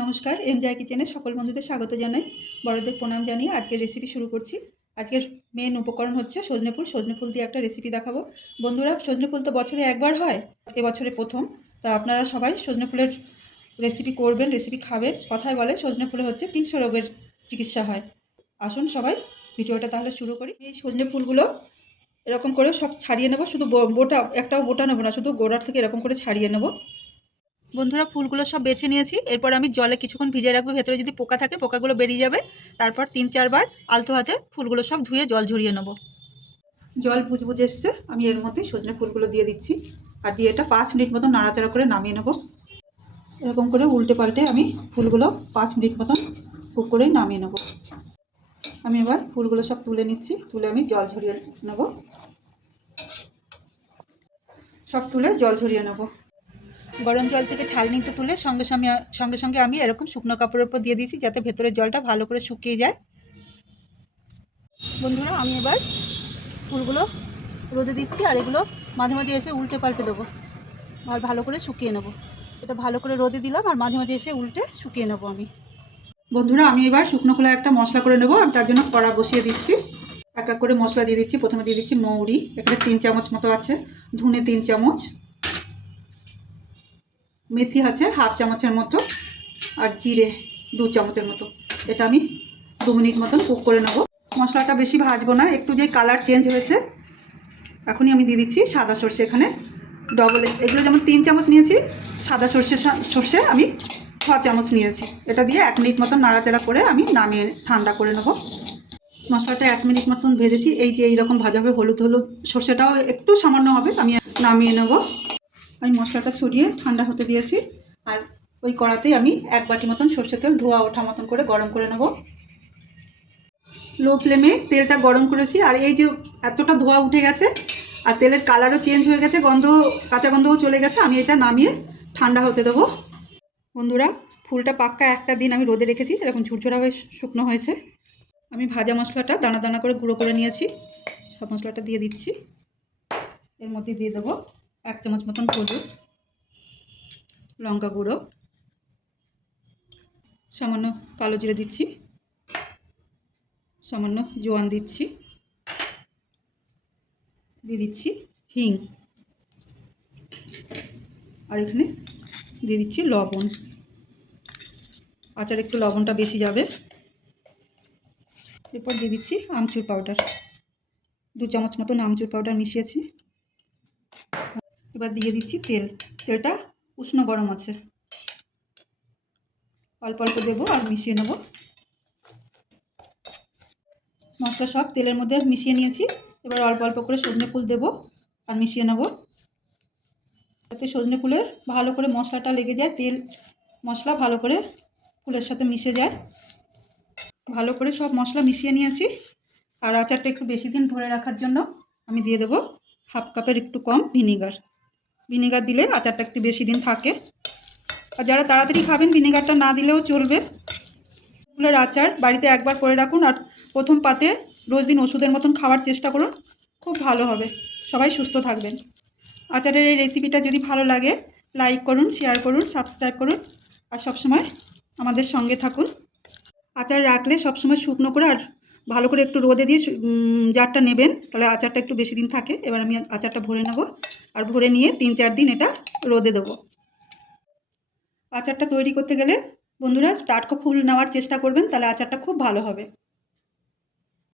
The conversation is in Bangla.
নমস্কার, এমজে কিচেনে সকল বন্ধুদের স্বাগত জানাই। বড়দের প্রণাম জানিয়ে আজকের রেসিপি শুরু করছি। আজকের মেন উপকরণ হচ্ছে সজনে ফুল। সজনে ফুল দিয়ে একটা রেসিপি দেখাবো। বন্ধুরা, সজনে ফুল তো বছরে একবার হয়, এবছরে প্রথম। তা আপনারা সবাই সজনে ফুলের রেসিপি করবেন, রেসিপি খাবেন। কথায় বলে সজনে ফুলে হচ্ছে 300 রোগের চিকিৎসা হয়। আসুন সবাই ভিডিওটা তাহলে শুরু করি। এই সজনে ফুলগুলো এরকম করে সব ছাড়িয়ে নেব। শুধু বোটা, একটাও বোটা নেবো না, শুধু গোড়ার থেকে এরকম করে ছাড়িয়ে নেব। বন্ধুরা, ফুলগুলো সব বেছে নিয়েছি। এরপর আমি জলে কিছুক্ষণ ভিজিয়ে রাখবো। ভেতরে যদি পোকা থাকে পোকাগুলো বেরিয়ে যাবে। তারপর 3-4 বার আলতো হাতে ফুলগুলো সব ধুয়ে জল ঝরিয়ে নেব। জল বুঝে এসছে, আমি এর মধ্যে সজনে ফুলগুলো দিয়ে দিচ্ছি। আর দিয়ে এটা 5 মিনিট মতন নাড়াচাড়া করে নামিয়ে নেব। এরকম করে উল্টে পাল্টে আমি ফুলগুলো 5 মিনিট মতন কুক করেই নামিয়ে নেব। আমি এবার ফুলগুলো সব তুলে নিচ্ছি। তুলে আমি জল ঝরিয়ে নেব। সব তুলে জল ঝরিয়ে নেব। গরম জল থেকে ছালনিতে তুলে সঙ্গে সঙ্গে আমি এরকম শুকনো কাপড়ের উপর দিয়ে দিয়েছি, যাতে ভেতরের জলটা ভালো করে শুকিয়ে যায়। বন্ধুরা, আমি এবার ফুলগুলো রোদে দিচ্ছি, আর এগুলো মাঝে মাঝে এসে উল্টে পাল্টে দেবো। আর ভালো করে শুকিয়ে নেব। এটা ভালো করে রোদে দিলাম, আর মাঝে মাঝে এসে উল্টে শুকিয়ে নেব আমি। বন্ধুরা, আমি এবার শুকনো খোলা একটা মশলা করে নেব। আমি তার জন্য কড়া বসিয়ে দিচ্ছি। এক এক করে মশলা দিয়ে দিচ্ছি। প্রথমে দিয়ে দিচ্ছি মৌরি, এখানে 3 চামচ মতো আছে। ধনে 3 চামচ, মেথি আছে 1/2 চামচের মতো, আর জিরে 2 চামচের মতো। এটা আমি 2 মিনিট মতন কুক করে নেব। মশলাটা বেশি ভাজবো না, একটু যে কালার চেঞ্জ হয়েছে এখনই আমি দিয়ে দিচ্ছি সাদা সর্ষে। এখানে ডবল, এগুলো যেমন 3 চামচ নিয়েছি, সাদা সর্ষে আমি 6 চামচ নিয়েছি। এটা দিয়ে 1 মিনিট মতন নাড়াচাড়া করে আমি নামিয়ে ঠান্ডা করে নেব। মশলাটা 1 মিনিট মতন ভেজেছি। এই যে এইরকম ভাজা হবে, হলুদ হলুদ, সর্ষেটাও একটু সামান্য হবে, আমি নামিয়ে নেব। আমি মশলাটা ছড়িয়ে ঠান্ডা হতে দিয়েছি। আর ওই কড়াতেই আমি 1 বাটি মতন সর্ষের তেল ধোয়া ওঠা মতন করে গরম করে নেব। লো ফ্লেমে তেলটা গরম করেছি। আর এই যে এতটা ধোয়া উঠে গেছে, আর তেলের কালারও চেঞ্জ হয়ে গেছে, কাঁচা গন্ধও চলে গেছে। আমি এটা নামিয়ে ঠান্ডা হতে দেবো। বন্ধুরা, ফুলটা পাক্কা একটা দিন আমি রোদে রেখেছি, এরকম ঝুরঝুরা হয়ে শুকনো হয়েছে। আমি ভাজা মশলাটা দানা দানা করে গুঁড়ো করে নিয়েছি। সব মশলাটা দিয়ে দিচ্ছি। এর মধ্যে দিয়ে দেবো 1 চামচ মতন হলুদ, লঙ্কা গুঁড়ো, সামান্য কালো জিরে দিচ্ছি, সামান্য জোয়ান দিচ্ছি, দিয়ে দিচ্ছি হিং, আর এখানে দিয়ে দিচ্ছি লবণ। আচার একটু লবণটা বেশি যাবে। এরপর দিয়ে দিচ্ছি আমচুর পাউডার, 2 চামচ মতন আমচুর পাউডার মিশিয়েছি। এবার দিয়ে দিচ্ছি তেল। তেলটা উষ্ণ গরম আছে, অল্প অল্প দেবো আর মিশিয়ে নেব। মশলা সব তেলের মধ্যে মিশিয়ে নিয়েছি। এবার অল্প অল্প করে সজনে ফুল দেবো আর মিশিয়ে নেব, যাতে সজনে ফুলের ভালো করে মশলাটা লেগে যায়। তেল মশলা ভালো করে ফুলের সাথে মিশে যায়। ভালো করে সব মশলা মিশিয়ে নিয়েছি। আর আচারটা একটু বেশি দিন ধরে রাখার জন্য আমি দিয়ে দেবো 1/2 কাপের একটু কম ভিনিগার। ভিনিগার দিলে আচারটা একটু বেশি দিন থাকে। আর যারা তাড়াতাড়ি খাবেন, ভিনিগারটা না দিলেও চলবে। ফুলের আচার বাড়িতে একবার করে রাখুন, আর প্রথম পাতে রোজ দিন ওষুধের মতন খাওয়ার চেষ্টা করুন, খুব ভালো হবে। সবাই সুস্থ থাকবেন। আচারের এই রেসিপিটা যদি ভালো লাগে, লাইক করুন, শেয়ার করুন, সাবস্ক্রাইব করুন, আর সবসময় আমাদের সঙ্গে থাকুন। আচার রাখলে সবসময় শুকনো করে আর ভালো করে একটু রোদে দিয়ে জারটা নেবেন, তাহলে আচারটা একটু বেশি দিন থাকে। এবার আমি আচারটা ভরে নেব, আর ভরে নিয়ে 3-4 দিন এটা রোদে দেবো। আচারটা তৈরি করতে গেলে বন্ধুরা টাটকা ফুল নেওয়ার চেষ্টা করবেন, তাহলে আচারটা খুব ভালো হবে।